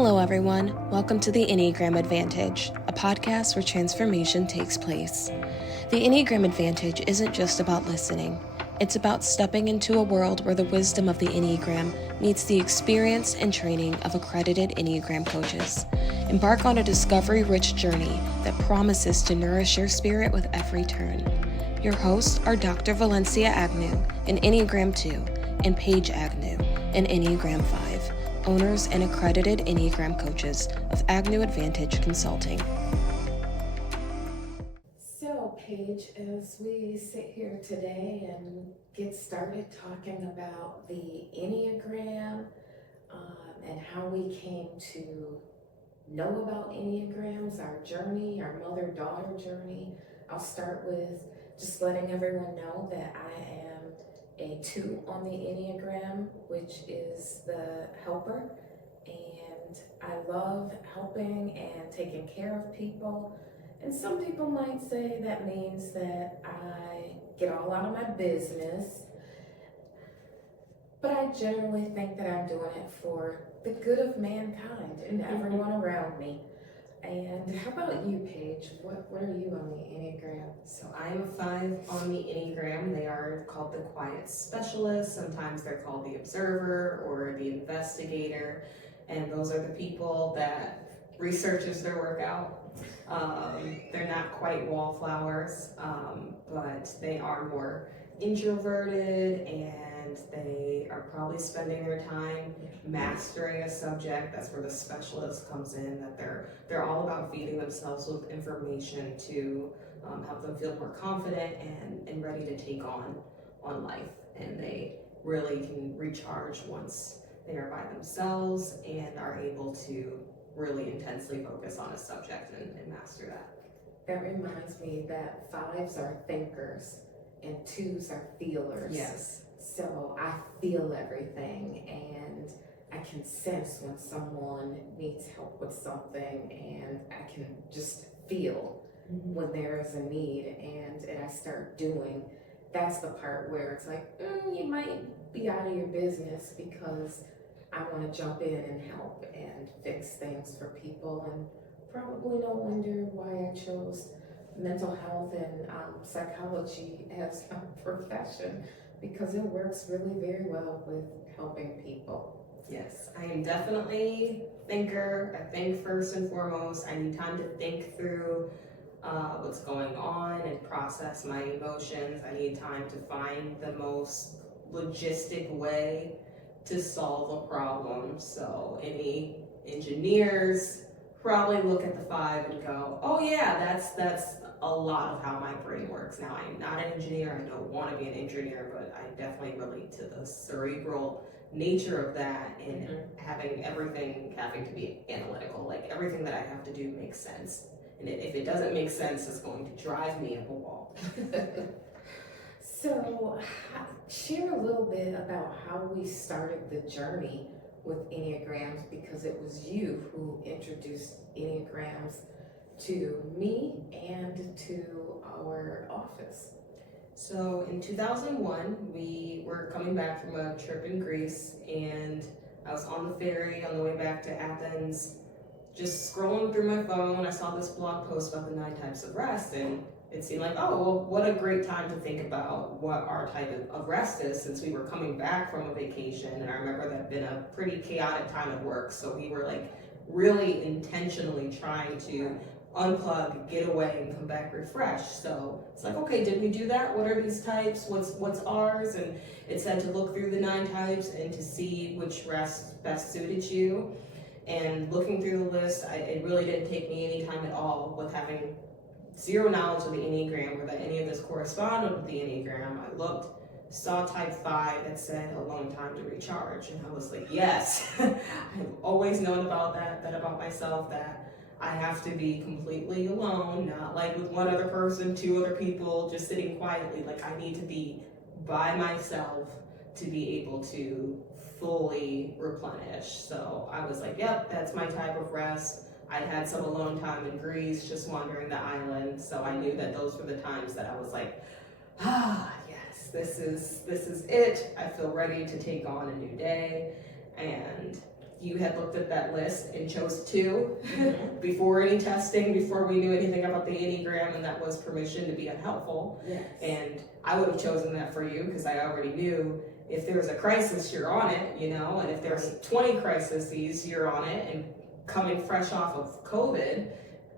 Hello, everyone. Welcome to the Enneagram Advantage, a podcast where transformation takes place. The Enneagram Advantage isn't just about listening. It's about stepping into a world where the wisdom of the Enneagram meets the experience and training of accredited Enneagram coaches. Embark on a discovery-rich journey that promises to nourish your spirit with every turn. Your hosts are Dr. Valencia Agnew, an Enneagram 2, and Paige Agnew, an Enneagram 5. Owners and accredited Enneagram coaches of Agnew Advantage Consulting. So, Paige, as we sit here today and get started talking about the Enneagram and how we came to know about Enneagrams, our journey, our mother-daughter journey, I'll start with just letting everyone know that I am a 2 on the Enneagram, which is the helper, and I love helping and taking care of people. And some people might say that means that I get all out of my business, but I generally think that I'm doing it for the good of mankind and everyone around me. And how about you, Paige? What are you on the Enneagram? So I'm a 5 on the Enneagram. They are called the quiet specialist. Sometimes they're called the observer or the investigator. And those are the people that researches their work out. They're not quite wallflowers, but they are more introverted, and they are probably spending their time mastering a subject. That's where the specialist comes in, that they're all about feeding themselves with information to help them feel more confident and ready to take on life. And they really can recharge once they are by themselves and are able to really intensely focus on a subject and master that. That reminds me that 5s are thinkers and 2s are feelers. Yes. So I feel everything, and I can sense when someone needs help with something, and I can just feel when there is a need, and I start doing. That's the part where it's like, you might be out of your business, because I want to jump in and help and fix things for people. And probably no wonder why I chose mental health and psychology as a profession, because it works really very well with helping people. Yes, I am definitely a thinker. I think first and foremost. I need time to think through what's going on and process my emotions. I need time to find the most logistic way to solve a problem. So any engineers probably look at the 5 and go, oh yeah, that's a lot of how my brain works. Now, I'm not an engineer, I don't want to be an engineer, but I definitely relate to the cerebral nature of that, and having everything having to be analytical. Like, everything that I have to do makes sense. And if it doesn't make sense, it's going to drive me up a wall. So, share a little bit about how we started the journey with Enneagrams, because it was you who introduced Enneagrams to me and to our office. So in 2001, we were coming back from a trip in Greece, and I was on the ferry on the way back to Athens, just scrolling through my phone. I saw this blog post about the 9 types of rest, and it seemed like, oh, well, what a great time to think about what our type of rest is, since we were coming back from a vacation. And I remember that had been a pretty chaotic time at work, so we were like really intentionally trying to unplug, get away, and come back refreshed. So it's like, okay, did we do that? What are these types? What's ours? And it said to look through the 9 types and to see which rest best suited you. And looking through the list, it really didn't take me any time at all, with having zero knowledge of the Enneagram or that any of this corresponded with the Enneagram. I looked, saw type 5 that said alone time to recharge, and I was like, yes. I've always known about that about myself, that I have to be completely alone, not like with one other person, 2 other people, just sitting quietly. Like, I need to be by myself to be able to fully replenish. So I was like, yep, that's my type of rest. I'd had some alone time in Greece, just wandering the island, so I knew that those were the times that I was like, yes, this is it. I feel ready to take on a new day. And you had looked at that list and chose 2 before any testing, before we knew anything about the Enneagram, and that was permission to be unhelpful. Yes. And I would have chosen that for you because I already knew if there's a crisis, you're on it, you know, and if there's 20 crises, you're on it. And coming fresh off of COVID,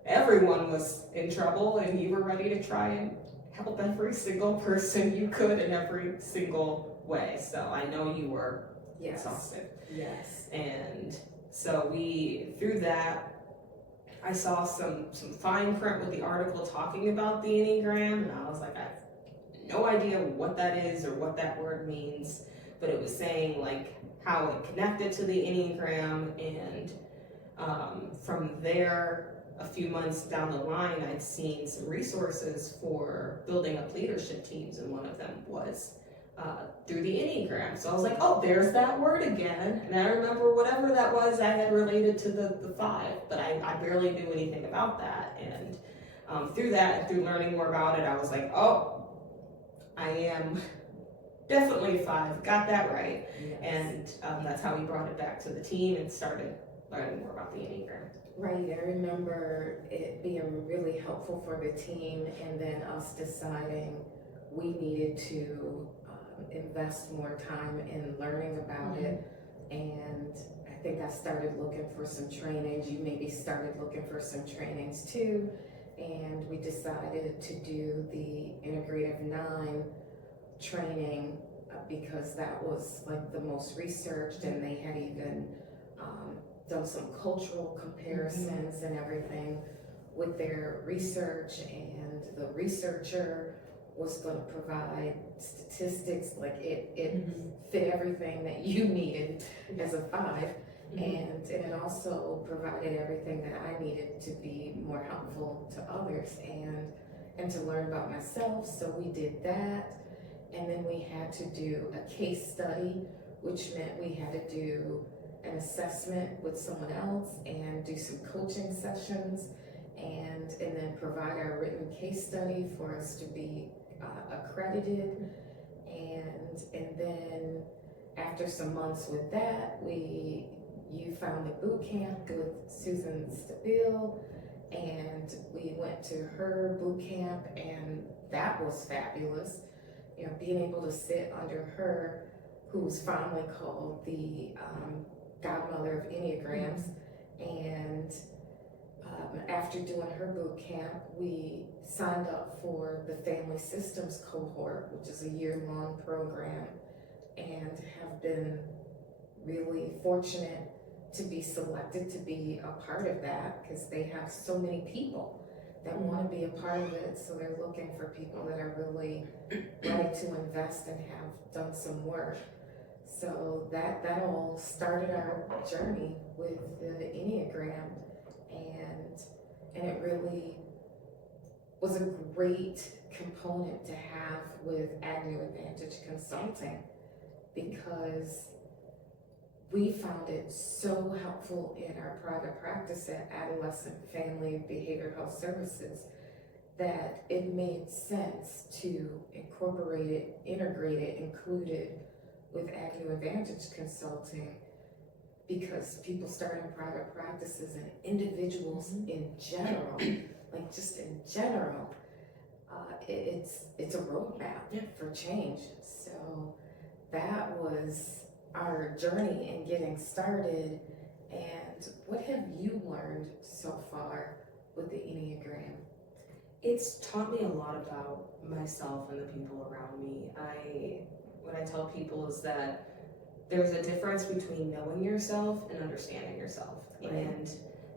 everyone was in trouble, and you were ready to try and help every single person you could in every single way. So I know you were exhausted. Yes. And so through that, I saw some fine print with the article talking about the Enneagram, and I was like, I have no idea what that is or what that word means, but it was saying like how it connected to the Enneagram, and from there, a few months down the line, I'd seen some resources for building up leadership teams, and one of them was through the Enneagram. So I was like, oh, there's that word again. And I remember whatever that was I had related to the 5, but I barely knew anything about that. And through that, and through learning more about it, I was like, oh, I am definitely 5, got that right. Yes. And that's how we brought it back to the team and started learning more about the Enneagram. Right, I remember it being really helpful for the team, and then us deciding we needed to invest more time in learning about it. And I think I started looking for some trainings. You maybe started looking for some trainings too. And we decided to do the Integrative 9 training because that was like the most researched, and they had even done some cultural comparisons and everything with their research, and the researcher was going to provide statistics, like it fit everything that you needed as a 5, and it also provided everything that I needed to be more helpful to others and to learn about myself. So we did that, and then we had to do a case study, which meant we had to do an assessment with someone else and do some coaching sessions, and then provide our written case study for us to be accredited. And then after some months with that, you found the boot camp with Susan Stabile, and we went to her boot camp, and that was fabulous. You know, being able to sit under her, who's fondly called the godmother of Enneagrams. And after doing her boot camp, we signed up for the Family Systems cohort, which is a year-long program, and have been really fortunate to be selected to be a part of that, because they have so many people that want to be a part of it. So they're looking for people that are really ready to invest and have done some work. So that all started our journey with the Enneagram, and it really was a great component to have with Agnew Advantage Consulting, because we found it so helpful in our private practice at Adolescent Family Behavioral Health Services that it made sense to incorporate it, integrate it, include it with Agnew Advantage Consulting, because people starting private practices and individuals in general, like just in general, it's a roadmap for change. So that was our journey in getting started. And what have you learned so far with the Enneagram? It's taught me a lot about myself and the people around me. What I tell people is that there's a difference between knowing yourself and understanding yourself. Right. And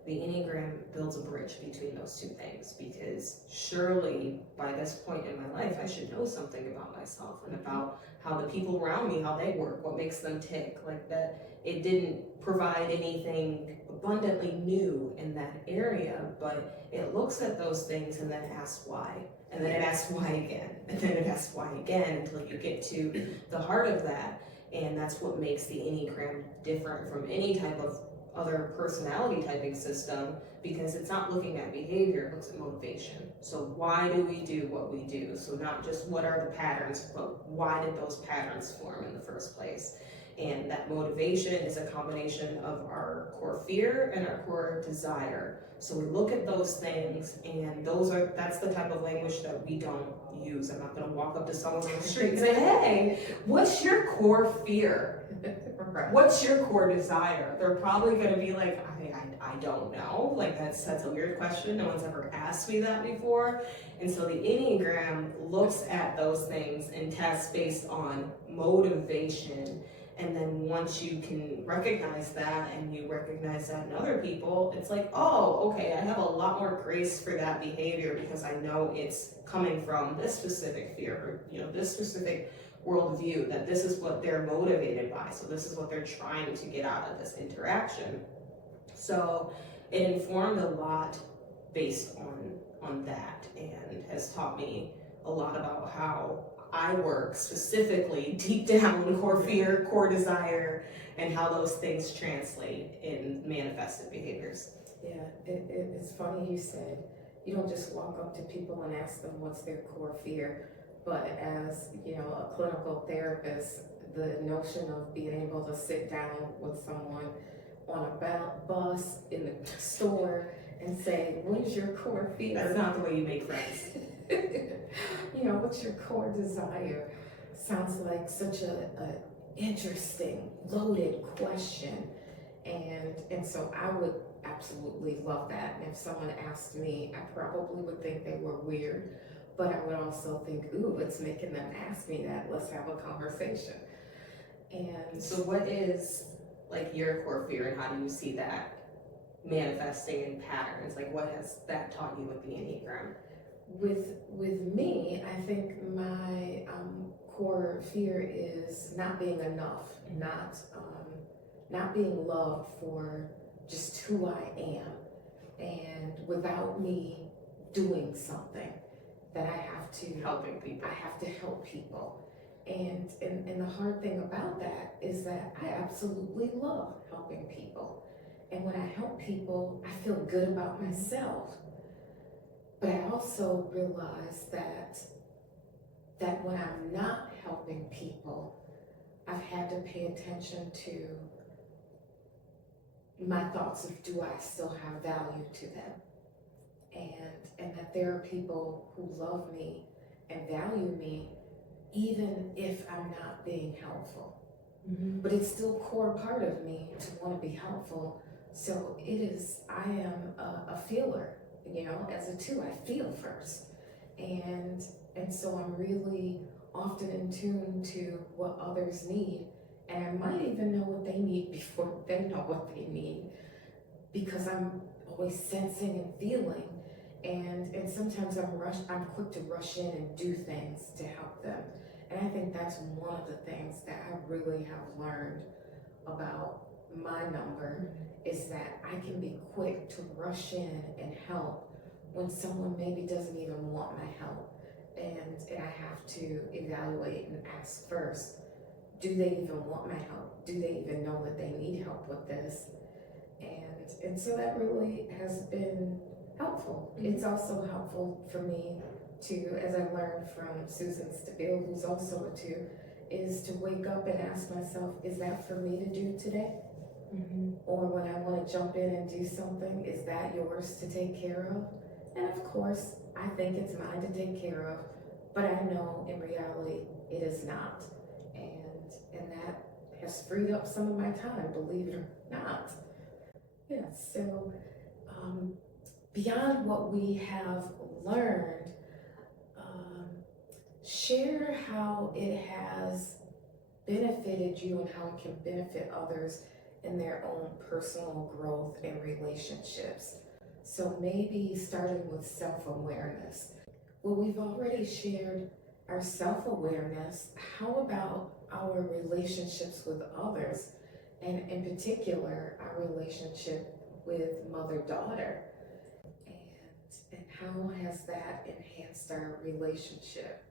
the Enneagram builds a bridge between those two things, because surely by this point in my life, I should know something about myself and about how the people around me, how they work, what makes them tick. Like that, it didn't provide anything abundantly new in that area, but it looks at those things and then asks why. And then it asks why again, and then it asks why again, until you get to the heart of that. And that's what makes the Enneagram different from any type of other personality typing system, because it's not looking at behavior, it looks at motivation. So why do we do what we do? So not just what are the patterns, but why did those patterns form in the first place? And that motivation is a combination of our core fear and our core desire. So we look at those things, and that's the type of language that we don't use. I'm not gonna walk up to someone on the street and say, hey, what's your core fear? What's your core desire? They're probably gonna be like, I don't know. Like that's a weird question. No one's ever asked me that before. And so the Enneagram looks at those things and tests based on motivation. And then once you can recognize that and you recognize that in other people, it's like, oh, okay, I have a lot more grace for that behavior because I know it's coming from this specific fear, or this specific worldview, that this is what they're motivated by. So this is what they're trying to get out of this interaction. So it informed a lot based on that, and has taught me a lot about how I work specifically deep down, core fear, core desire, and how those things translate in manifested behaviors. Yeah, it's funny you said you don't just walk up to people and ask them what's their core fear, but as a clinical therapist, the notion of being able to sit down with someone on a bus, in the store, and say, what is your core fear? That's not the way you make friends. What's your core desire? Sounds like such a interesting, loaded question. And so I would absolutely love that. And if someone asked me, I probably would think they were weird, but I would also think, ooh, it's making them ask me that. Let's have a conversation. And so what is like your core fear, and how do you see that manifesting in patterns? Like what has that taught you with the Enneagram? With me, I think my core fear is not being enough, not being loved for just who I am, and without me doing something that I have to helping people. I have to help people, and the hard thing about that is that I absolutely love helping people, and when I help people, I feel good about myself. But I also realize that when I'm not helping people, I've had to pay attention to my thoughts of, do I still have value to them? And that there are people who love me and value me even if I'm not being helpful. Mm-hmm. But it's still a core part of me to want to be helpful. So I am a feeler. As a 2, I feel first. And so I'm really often in tune to what others need. And I might even know what they need before they know what they need, because I'm always sensing and feeling. And sometimes I'm quick to rush in and do things to help them. And I think that's one of the things that I really have learned about my number, is that I can be quick to rush in and help when someone maybe doesn't even want my help. And I have to evaluate and ask first, do they even want my help? Do they even know that they need help with this? And so that really has been helpful. Mm-hmm. It's also helpful for me to, as I learned from Susan Stabile, who's also a 2, is to wake up and ask myself, is that for me to do today? Mm-hmm. Or when I want to jump in and do something, is that yours to take care of? And of course, I think it's mine to take care of, but I know in reality it is not. And that has freed up some of my time, believe it or not. Yeah, so beyond what we have learned, share how it has benefited you and how it can benefit others in their own personal growth and relationships. So maybe starting with self-awareness. Well, we've already shared our self-awareness. How about our relationships with others, and in particular, our relationship with mother-daughter? And how has that enhanced our relationship?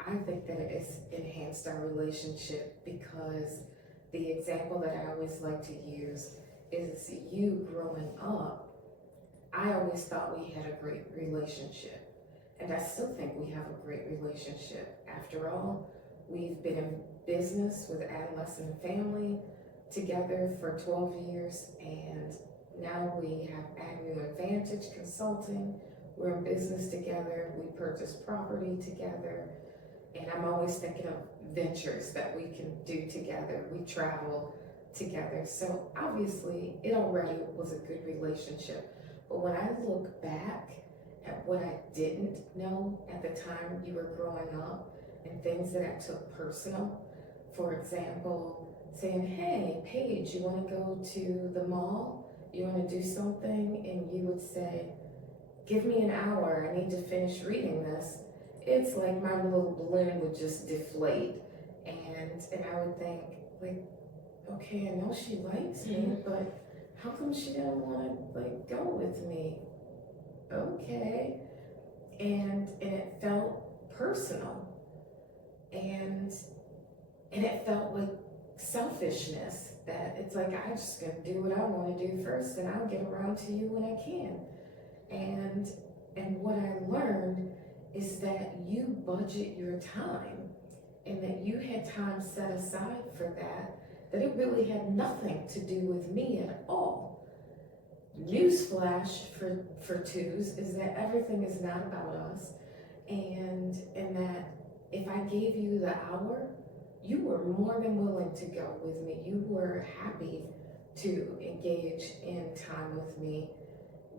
I think that it has enhanced our relationship because the example that I always like to use is you growing up. I always thought we had a great relationship, and I still think we have a great relationship. After all, we've been business with adolescent and family together for 12 years, and now we have Agnew Advantage Consulting. We're in business together, we purchase property together, and I'm always thinking of ventures that we can do together. We travel together. So obviously it already was a good relationship. But when I look back at what I didn't know at the time you were growing up and things that I took personal, for example, saying, hey, Paige, you want to go to the mall? You want to do something? And you would say, give me an hour, I need to finish reading this. It's like my little balloon would just deflate. And I would think, like, okay, I know she likes me, but how come she didn't want to like go with me? Okay. And it felt personal. And it felt like selfishness, that it's like, I'm just gonna do what I want to do first and I'll get around to you when I can. And what I learned is that you budget your time, and that you had time set aside for that it really had nothing to do with me at all. Newsflash for twos is that everything is not about us, and that if I gave you the hour, you were more than willing to go with me. You were happy to engage in time with me,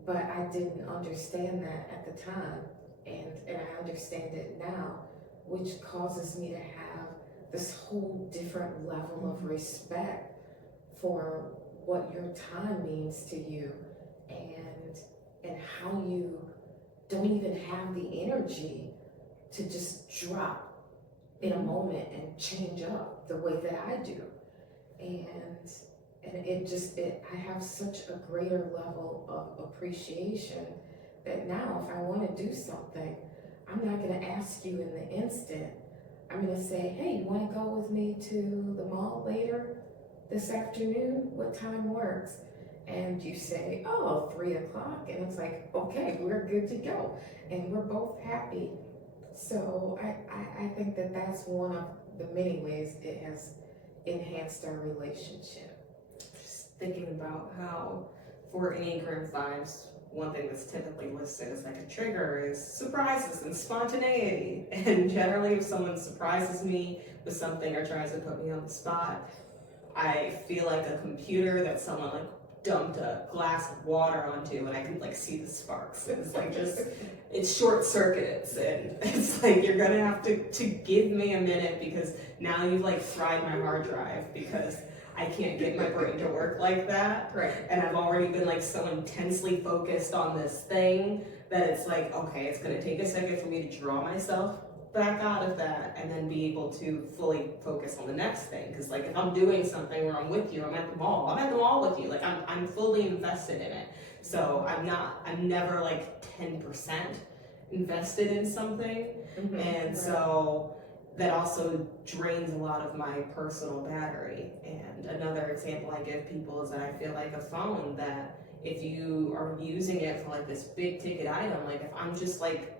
but I didn't understand that at the time, and I understand it now, which causes me to have this whole different level of respect for what your time means to you, and how you don't even have the energy to just drop in a moment and change up the way that I do. And I have such a greater level of appreciation that now if I want to do something, I'm not going to ask you in the instant. I'm going to say, hey, you want to go with me to the mall later this afternoon? What time works? And you say, oh, 3 o'clock. And it's like, okay, we're good to go. And we're both happy. So I think that that's one of the many ways it has enhanced our relationship. Just thinking about how for Enneagram 5s, one thing that's typically listed as like a trigger is surprises and spontaneity. And generally if someone surprises me with something or tries to put me on the spot, I feel like a computer that someone like dumped a glass of water onto, and I can like see the sparks. It's like just, it's short circuits, and it's like you're gonna have to give me a minute, because now you've like fried my hard drive, because I can't get my brain to work like that. Right. And I've already been like so intensely focused on this thing that it's like, okay, it's gonna take a second for me to draw myself back out of that and then be able to fully focus on the next thing. Because like if I'm doing something where I'm with you, I'm at the mall with you, like I'm fully invested in it. So I'm never like 10% invested in something. Mm-hmm. And so that also drains a lot of my personal battery. And another example I give people is that I feel like a phone, that if you are using it for like this big ticket item, like if I'm just like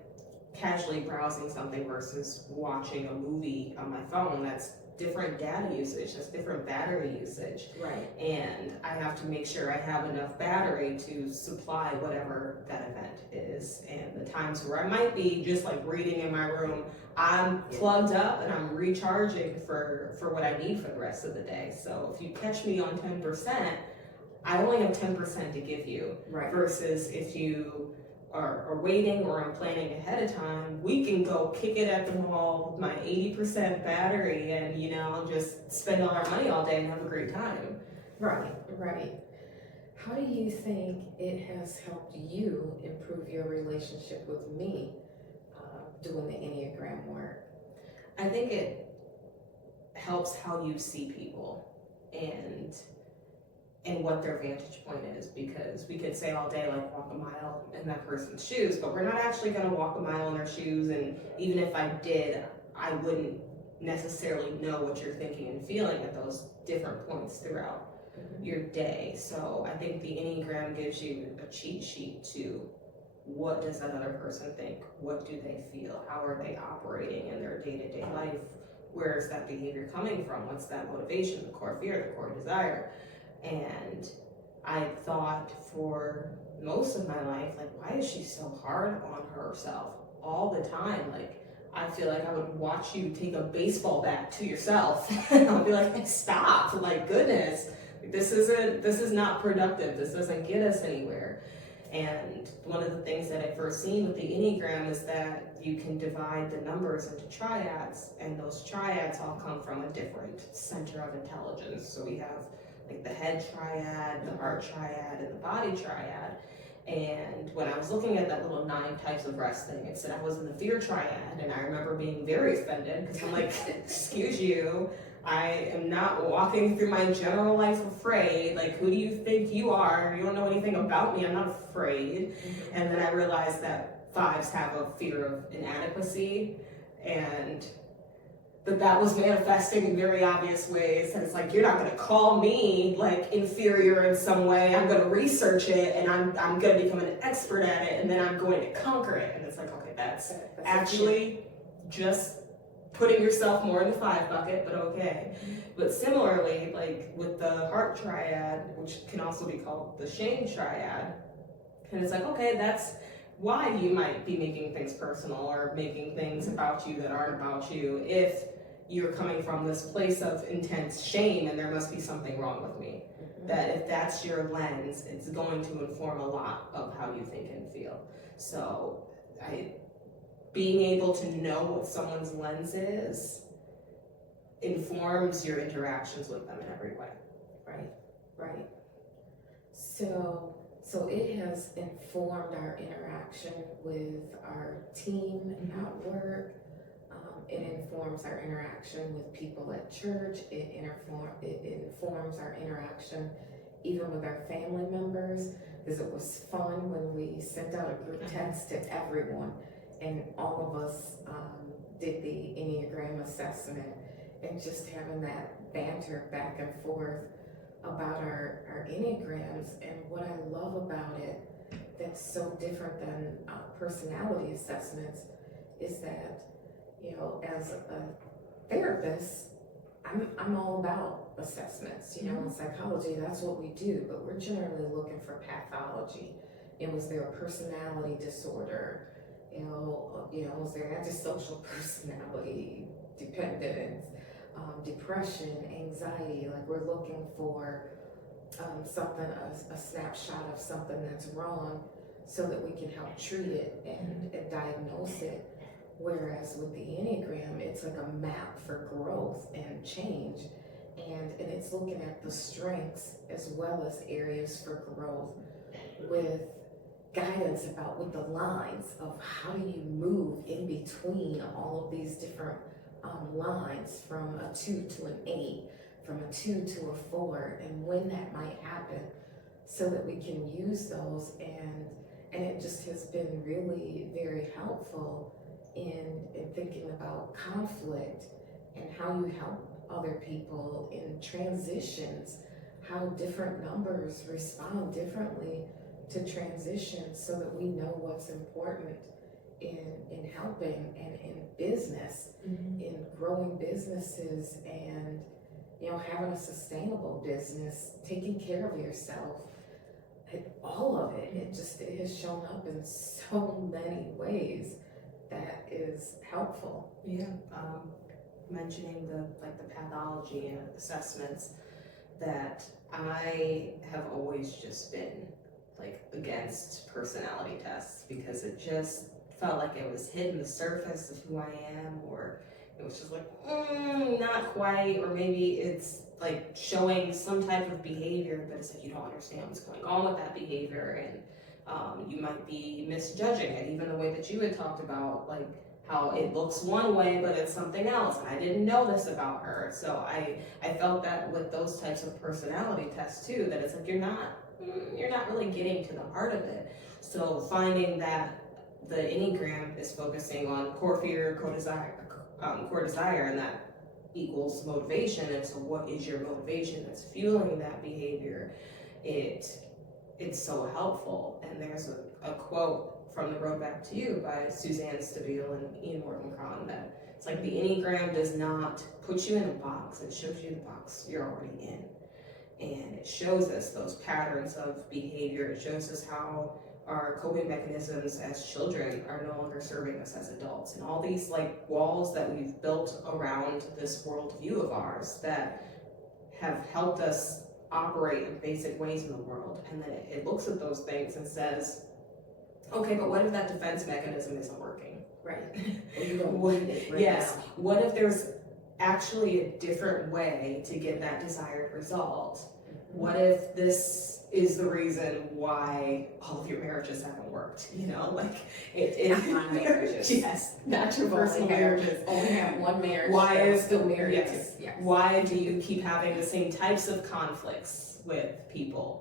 casually browsing something versus watching a movie on my phone, that's different data usage, that's different battery usage. Right. And I have to make sure I have enough battery to supply whatever that event is. And the times where I might be just like reading in my room, I'm plugged up and I'm recharging for what I need for the rest of the day. So if you catch me on 10%, I only have 10% to give you. Right. Versus if you are waiting or I'm planning ahead of time, we can go kick it at the mall with my 80% battery and, just spend all our money all day and have a great time. Right. How do you think it has helped you improve your relationship with me doing the Enneagram work? I think it helps how you see people and what their vantage point is, because we could say all day like walk a mile in that person's shoes, but we're not actually going to walk a mile in their shoes. And even if I did, I wouldn't necessarily know what you're thinking and feeling at those different points throughout your day. So I think the Enneagram gives you a cheat sheet to what does that other person think, what do they feel, how are they operating in their day-to-day life, where's that behavior coming from? What's that motivation, the core fear, the core desire? And I thought for most of my life, like, why is she so hard on herself all the time? Like, I feel like I would watch you take a baseball bat to yourself and I'll be like, stop, like, goodness, this is not productive. This doesn't get us anywhere. And one of the things that I first seen with the Enneagram is that you can divide the numbers into triads, and those triads all come from a different center of intelligence. So we have like the head triad, the heart triad, and the body triad. And when I was looking at that little 9 types of rest thing, it said I was in the fear triad, and I remember being very offended because I'm like, excuse you, I am not walking through my general life afraid. Like, who do you think you are? You don't know anything about me. I'm not afraid. And then I realized that 5s have a fear of inadequacy, and that was manifesting in very obvious ways. And it's like, you're not going to call me like inferior in some way. I'm going to research it, and I'm going to become an expert at it, and then I'm going to conquer it. And it's like, okay, that's actually just putting yourself more in the 5 bucket, but okay. But similarly, like with the heart triad, which can also be called the shame triad, and it's like, okay, that's why you might be making things personal or making things about you that aren't about you if you're coming from this place of intense shame and there must be something wrong with me. That if that's your lens, it's going to inform a lot of how you think and feel. So being able to know what someone's lens is informs your interactions with them in every way. Right. So it has informed our interaction with our team at work. It informs our interaction with people at church. It informs our interaction even with our family members, because it was fun when we sent out a group text to everyone, and all of us did the Enneagram assessment, and just having that banter back and forth about our Enneagrams. And what I love about it that's so different than personality assessments is that, you know, as a therapist, I'm all about assessments. You know, in psychology, that's what we do, but we're generally looking for pathology. Was there a personality disorder? Was there antisocial personality dependence, depression, anxiety? Like, we're looking for something, a snapshot of something that's wrong, so that we can help treat it and diagnose it. Whereas with the Enneagram, it's like a map for growth and change, and it's looking at the strengths as well as areas for growth, with guidance about with the lines of how do you move in between all of these different lines, from a 2 to an 8, from a 2 to a 4, and when that might happen, so that we can use those. And it just has been really very helpful in thinking about conflict and how you help other people in transitions, how different numbers respond differently to transitions, so that we know what's important in helping and in business, in growing businesses, and having a sustainable business, taking care of yourself. All of it, it has shown up in so many ways that is helpful. Mentioning the pathology and assessments, that I have always just been against personality tests, because it just felt like it was hitting the surface of who I am, or it was just not quite, or maybe it's showing some type of behavior, but it's you don't understand what's going on with that behavior, and you might be misjudging it, even the way that you had talked about how it looks one way but it's something else, and I didn't know this about her. So I felt that with those types of personality tests too, that it's you're not really getting to the heart of it. So finding that the Enneagram is focusing on core fear, core desire, and that equals motivation. And so what is your motivation that's fueling that behavior? It's so helpful. And there's a quote from The Road Back to You by Suzanne Stabile and Ian Morgan Cron that It's like the Enneagram does not put you in a box, it shows you the box you're already in. And it shows us those patterns of behavior. It shows us how our coping mechanisms as children are no longer serving us as adults. And all these like walls that we've built around this worldview of ours that have helped us operate in basic ways in the world. And then it looks at those things and says, okay, but what if that defense mechanism isn't working? Right. Well, you don't need it right Yes. now. What if there's actually a different way to get that desired result? What if this is the reason why all of your marriages haven't worked? You know, like Not my marriages. Yes, not your I've personal marriages. Only have one marriage. Why that I'm is still married yes. to? Yes. Why do you keep having the same types of conflicts with people?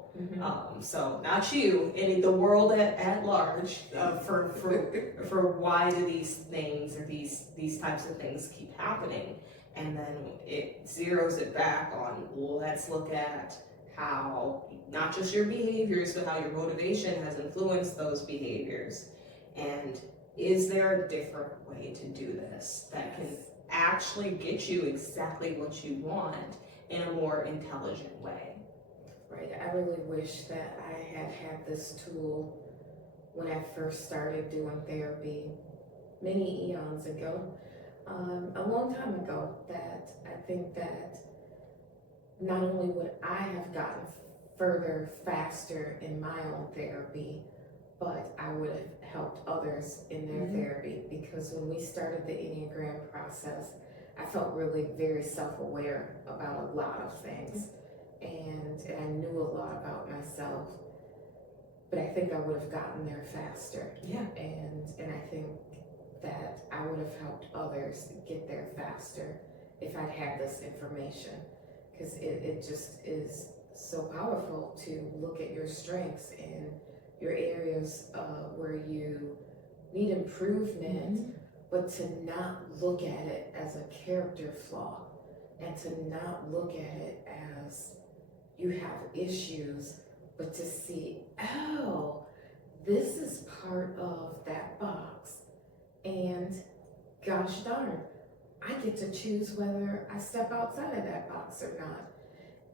So not you, the world at large. For why do these things or these types of things keep happening? And then it zeroes it back on, let's look at how not just your behaviors, but how your motivation has influenced those behaviors. And is there a different way to do this that can actually get you exactly what you want in a more intelligent way? Right. I really wish that I had this tool when I first started doing therapy many eons ago, a long time ago, that I think that not only would I have gotten further faster in my own therapy, but I would have helped others in their therapy, because when we started the Enneagram process, I felt really very self-aware about a lot of things, and I knew a lot about myself, but I think I would have gotten there faster. Yeah. And I think that I would have helped others get there faster if I'd had this information, because it just is so powerful to look at your strengths and your areas where you need improvement, but to not look at it as a character flaw, and to not look at it as you have issues, but to see, oh, this is part of that box, and gosh darn, I get to choose whether I step outside of that box or not,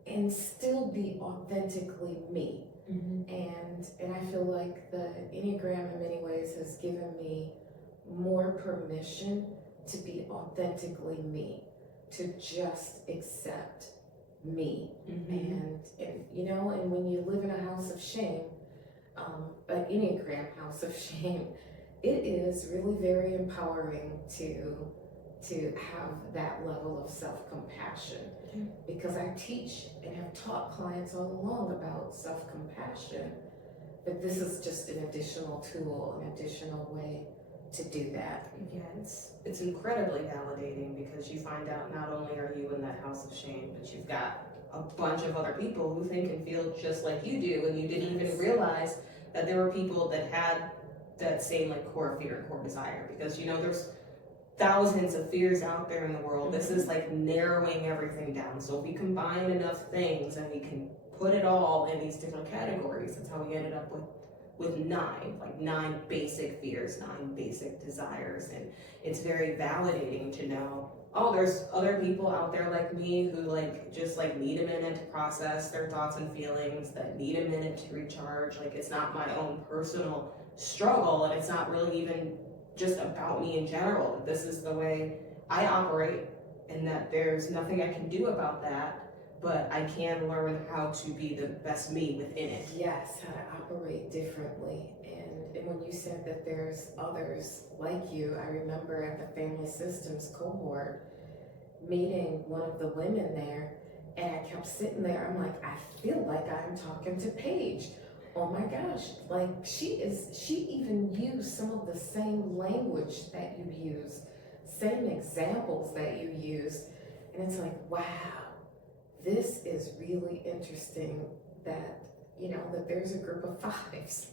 and still be authentically me. And I feel like the Enneagram in many ways has given me more permission to be authentically me, to just accept me. And you know, and when you live in a house of shame, an Enneagram house of shame, it is really very empowering to have that level of self-compassion, because I teach and have taught clients all along about self-compassion, but this is just an additional tool, an additional way to do that. Yeah, it's incredibly validating, because you find out not only are you in that house of shame, but you've got a bunch of other people who think and feel just like you do, and you didn't even realize that there were people that had that same like core fear and core desire, because you know there's thousands of fears out there in the world. This is like narrowing everything down. So if we combine enough things and we can put it all in these different categories, that's how we ended up with nine basic fears, 9 basic desires. And it's very validating to know, oh, there's other people out there like me who like just like need a minute to process their thoughts and feelings, that need a minute to recharge. Like it's not my own personal struggle, and it's not really even just about me in general. This is the way I operate, and that there's nothing I can do about that, but I can learn how to be the best me within it. Yes, how to operate differently. And when you said that there's others like you, I remember at the family systems cohort meeting one of the women there, and I kept sitting there, I'm like, I feel like I'm talking to Paige. Oh my gosh, like she even used some of the same language that you use, same examples that you use. And it's like, wow, this is really interesting that, you know, that there's a group of 5s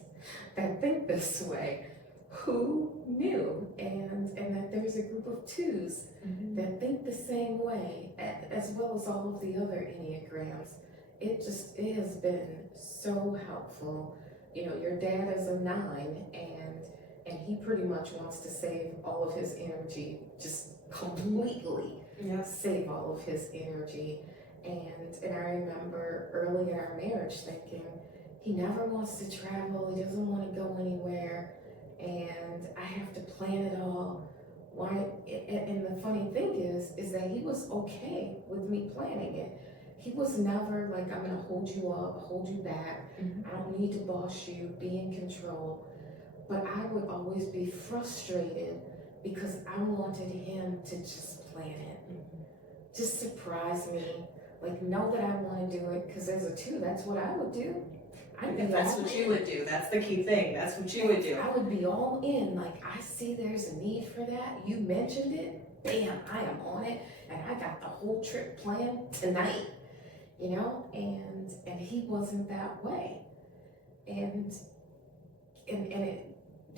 that think this way. Who knew? And that there's a group of 2s that think the same way, as well as all of the other Enneagrams. It has been so helpful. You know, your dad is a 9, and he pretty much wants to save all of his energy just completely Yes. save all of his energy. And I remember early in our marriage thinking, he never wants to travel, he doesn't want to go anywhere, and I have to plan it all. Why? And the funny thing is that he was okay with me planning it. He was never like, I'm gonna hold you up, hold you back. Mhm. I don't need to boss you, be in control. But I would always be frustrated because I wanted him to just plan it, just surprise me, like know that I want to do it. Because as a two, that's what I would do. That's what you would do. That's the key thing. That's what you would do. I would be all in. Like, I see there's a need for that. You mentioned it. Bam, I am on it. And I got the whole trip planned tonight, you know? And he wasn't that way. And it,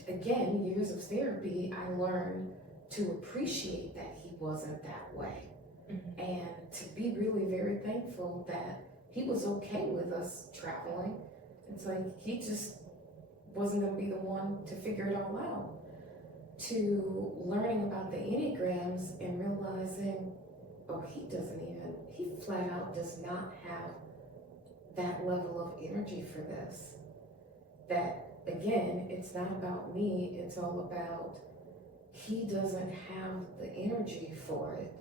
again, years of therapy, I learned to appreciate that he wasn't that way. And to be really very thankful that he was okay with us traveling. It's like he just wasn't going to be the one to figure it all out. To learning about the Enneagrams and realizing, oh, he flat out does not have that level of energy for this. That, again, it's not about me, it's all about he doesn't have the energy for it.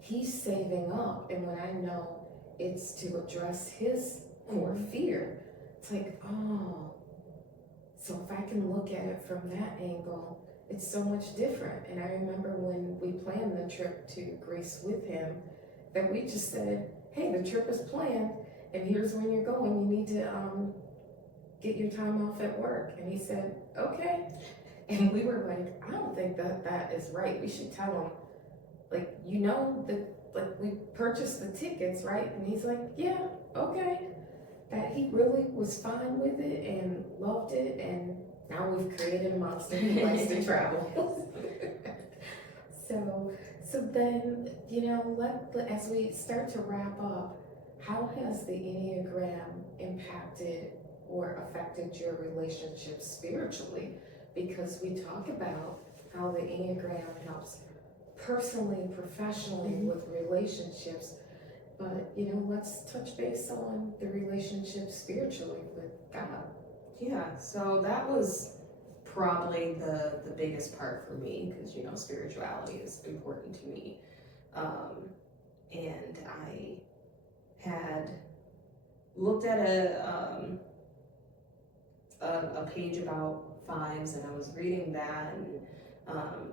He's saving up, and when I know it's to address his core fear, it's like, oh, so if I can look at it from that angle, it's so much different. And I remember when we planned the trip to Greece with him, that we just said, hey, the trip is planned, and here's when you're going. You need to get your time off at work. And he said, okay. And we were like, I don't think that is right. We should tell him, like, you know, that we purchased the tickets, right? And he's like, yeah, okay. That he really was fine with it and loved it, and now we've created a monster who likes to travel. So then, you know, as we start to wrap up, how has the Enneagram impacted or affected your relationship spiritually? Because we talk about how the Enneagram helps personally, professionally, with relationships. But, you know, let's touch base on the relationship spiritually with God. Yeah, so that was probably the biggest part for me, because, you know, spirituality is important to me. And I had looked at a page about fives, and I was reading that, and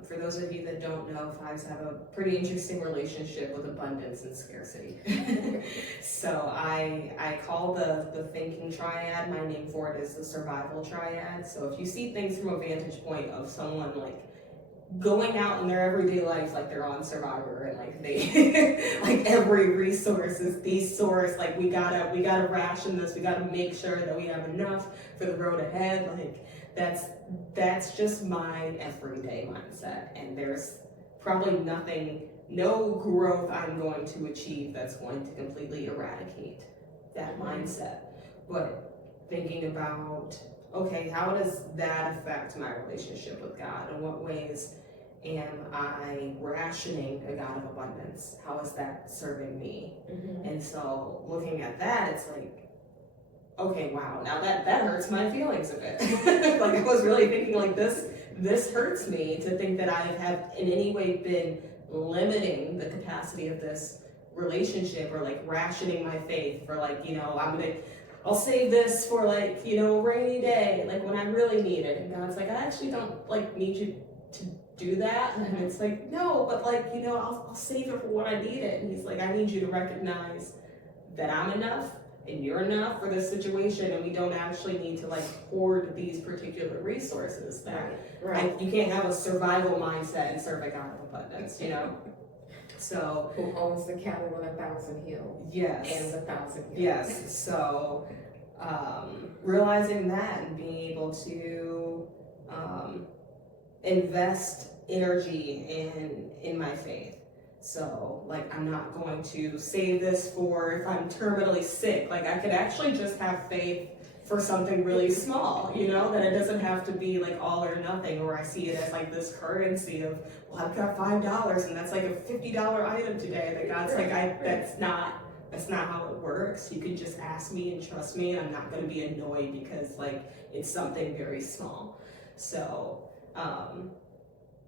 for those of you that don't know, fives have a pretty interesting relationship with abundance and scarcity. So I call the thinking triad, my name for it is the survival triad. So if you see things from a vantage point of someone like going out in their everyday life like they're on Survivor, and like they like every resource is the source, like we gotta ration this, we gotta make sure that we have enough for the road ahead, like that's just my everyday mindset. And there's probably no growth I'm going to achieve that's going to completely eradicate that mindset. But thinking about, okay, how does that affect my relationship with God? In what ways am I rationing a God of abundance? How is that serving me? And so looking at that, it's like, okay, wow, now that hurts my feelings a bit. Like I was really thinking like this hurts me to think that I have in any way been limiting the capacity of this relationship, or like rationing my faith for like, you know, I'll save this for like, you know, a rainy day, like when I really need it. And God's like, I actually don't like need you to do that. And it's like, no, but like, you know, I'll save it for when I need it. And he's like, I need you to recognize that I'm enough and you're enough for this situation, and we don't actually need to like hoard these particular resources. That Right. you can't have a survival mindset and serve a God of abundance, you know? So who owns the cattle on 1,000 hills yes. and the 1,000 hills. Yes. So realizing that and being able to invest energy in my faith. So like I'm not going to save this for if I'm terminally sick. Like I could actually just have faith for something really small, you know, that it doesn't have to be like all or nothing, or I see it as like this currency of, well, I've got $5 and that's like a $50 item today, that God's like, that's not how it works. You can just ask me and trust me, and I'm not going to be annoyed because like it's something very small. So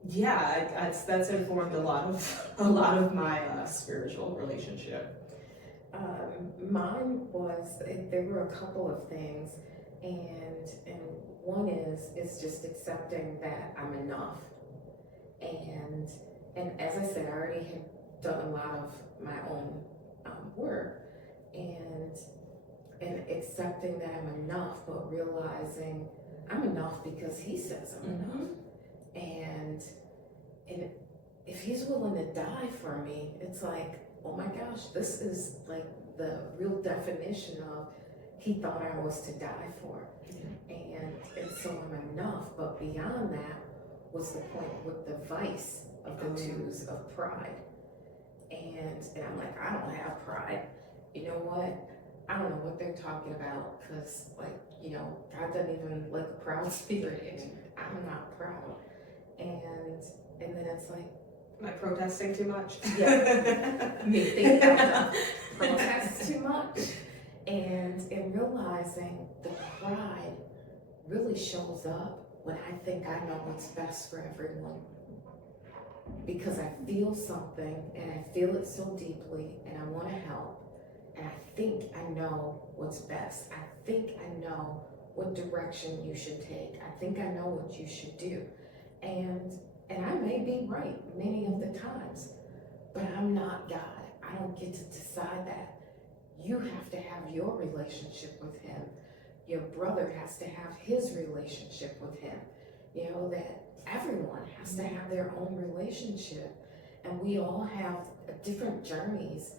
yeah, that's informed a lot of my spiritual relationship. Mine was, there were a couple of things, and one is just accepting that I'm enough, and as I said, I already had done a lot of my own work, and accepting that I'm enough, but realizing I'm enough because he says I'm enough, and if he's willing to die for me, it's like, oh my gosh, this is like the real definition of he thought I was to die for. And so I'm enough, but beyond that was the point with the vice of the twos of pride. And I'm like, I don't have pride. You know what? I don't know what they're talking about, because like, you know, God doesn't even like a proud spirit, and I'm not proud. And then it's like, am I protesting too much? Yeah, me thinking about protest too much, and realizing the pride really shows up when I think I know what's best for everyone, because I feel something and I feel it so deeply and I want to help, and I think I know what's best. I think I know what direction you should take. I think I know what you should do, and I may be right many of the times, but I'm not God. I don't get to decide that. You have to have your relationship with him. Your brother has to have his relationship with him. You know, that everyone has to have their own relationship. And we all have different journeys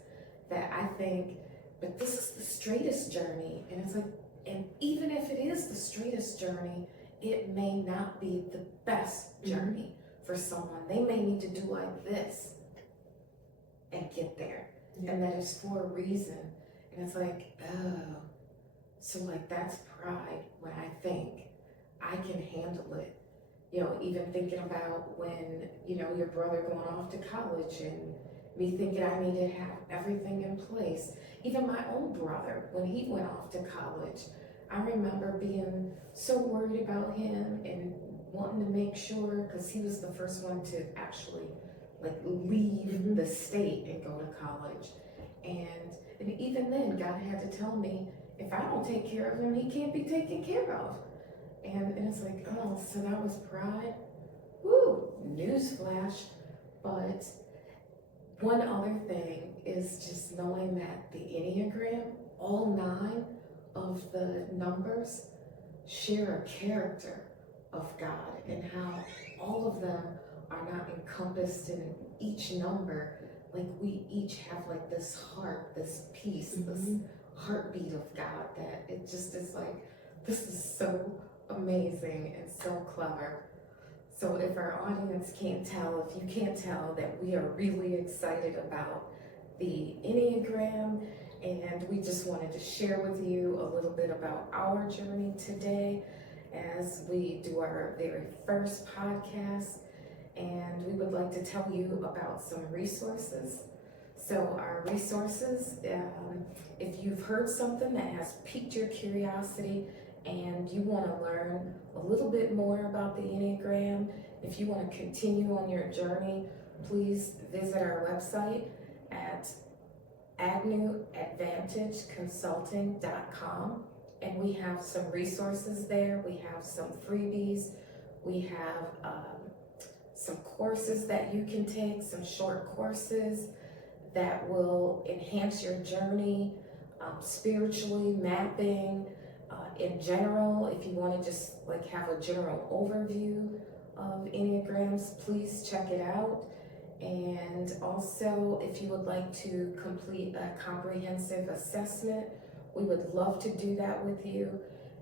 that I think, but this is the straightest journey. And it's like, and even if it is the straightest journey, it may not be the best journey for someone. They may need to do like this and get there. And that is for a reason. And it's like, oh, so like that's pride when I think I can handle it. You know, even thinking about when, you know, your brother going off to college and me thinking I need to have everything in place. Even my own brother, when he went off to college, I remember being so worried about him and wanting to make sure, because he was the first one to actually like leave the state and go to college. And even then, God had to tell me, if I don't take care of him, he can't be taken care of. And it's like, oh, so that was pride? Woo, newsflash. But one other thing is just knowing that the Enneagram, all 9 of the numbers, share a character of God, and how all of them are not encompassed in each number. Like we each have like this heart, this peace, this heartbeat of God, that it just is like, this is so amazing and so clever. So if our audience can't tell, if you can't tell, that we are really excited about the Enneagram, and we just wanted to share with you a little bit about our journey today as we do our very first podcast. And we would like to tell you about some resources. So our resources, if you've heard something that has piqued your curiosity and you want to learn a little bit more about the Enneagram, if you want to continue on your journey, please visit our website at agnewAdvantageconsulting.com, and we have some resources there. We have some freebies. We have some courses that you can take, some short courses that will enhance your journey spiritually, mapping, in general. If you want to just like have a general overview of Enneagrams, please check it out. And also, if you would like to complete a comprehensive assessment, we would love to do that with you.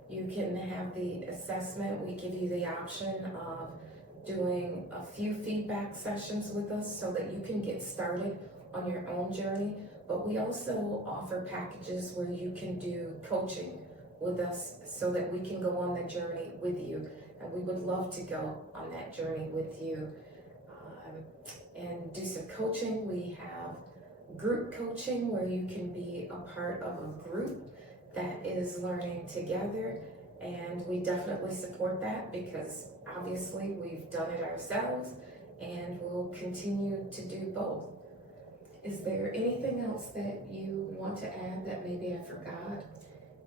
You can have the assessment. We give you the option of doing a few feedback sessions with us so that you can get started on your own journey. But we also offer packages where you can do coaching with us so that we can go on the journey with you. And we would love to go on that journey with you and do some coaching. We have group coaching where you can be a part of a group that is learning together. And we definitely support that because obviously we've done it ourselves and we'll continue to do both. Is there anything else that you want to add that maybe I forgot?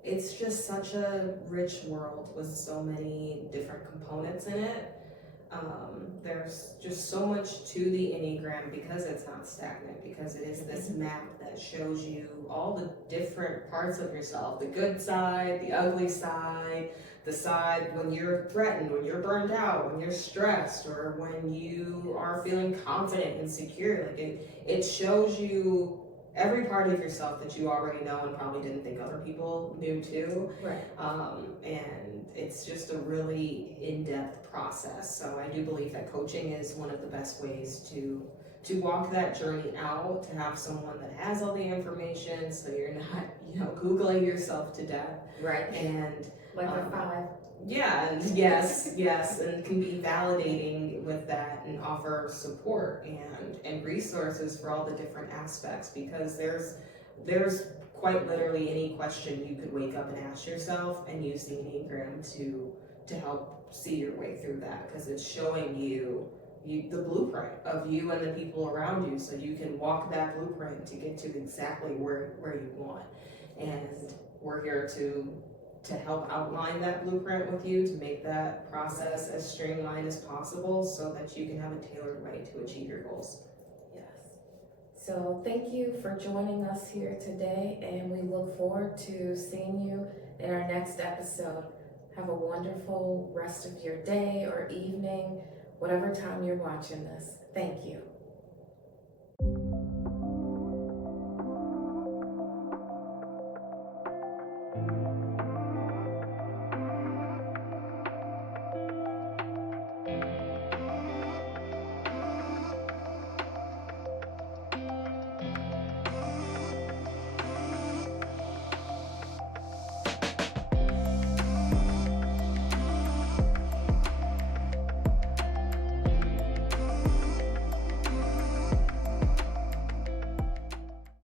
It's just such a rich world with so many different components in it. There's just so much to the Enneagram because it's not stagnant, because it is this map that shows you all the different parts of yourself, the good side, the ugly side, the side when you're threatened, when you're burned out, when you're stressed, or when you are feeling confident and secure. Like it shows you every part of yourself that you already know and probably didn't think other people knew too. Right. And it's just a really in-depth process. So I do believe that coaching is one of the best ways to walk that journey out, to have someone that has all the information so you're not, Googling yourself to death. Right. And like a 5. Yeah, and yes, and can be validating with that and offer support and resources for all the different aspects, because there's quite literally any question you could wake up and ask yourself and use the Enneagram to help see your way through that, because it's showing you the blueprint of you and the people around you, so you can walk that blueprint to get to exactly where you want. And we're here to help outline that blueprint with you, to make that process as streamlined as possible so that you can have a tailored way to achieve your goals. Yes. So thank you for joining us here today, and we look forward to seeing you in our next episode. Have a wonderful rest of your day or evening, whatever time you're watching this. Thank you.